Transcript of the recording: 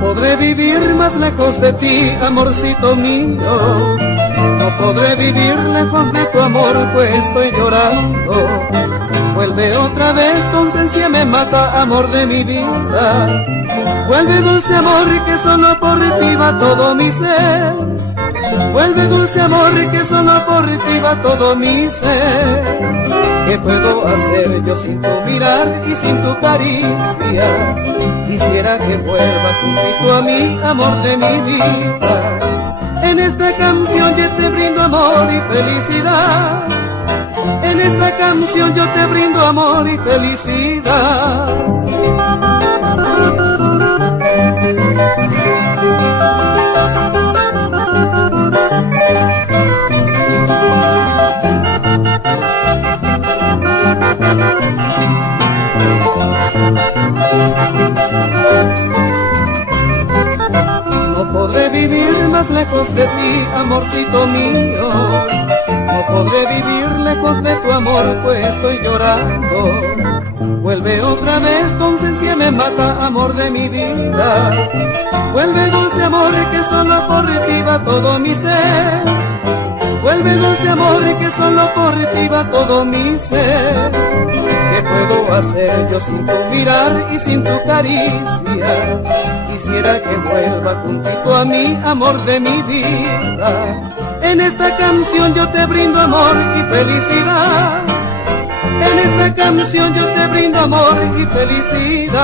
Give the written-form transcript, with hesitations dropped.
podré vivir más lejos de ti, amorcito mío. No podré vivir lejos de tu amor, pues estoy llorando. Vuelve otra vez, tu ausencia me mata, amor de mi vida. Vuelve dulce amor, que solo por ti va todo mi ser. Vuelve dulce amor, que solo por ti va todo mi ser. ¿Qué puedo hacer yo sin tu mirar y sin tu caricia? Quisiera que vuelva junto a mí, amor de mi vida. En esta canción yo te brindo amor y felicidad. En esta canción yo te brindo amor y felicidad. No podré vivir más lejos de ti, amorcito mío. No podré vivir lejos de tu amor, pues estoy llorando. Vuelve otra vez, tu ausencia me mata, amor de mi vida. Vuelve dulce amor, que solo por ti va todo mi ser. Vuelve dulce amor, que solo por ti va todo mi ser. ¿Qué puedo hacer yo sin tu mirar y sin tu caricia? Quisiera que vuelva junto a mí, amor de mi vida. En esta canción yo te brindo amor y felicidad. En esta canción yo te brindo amor y felicidad.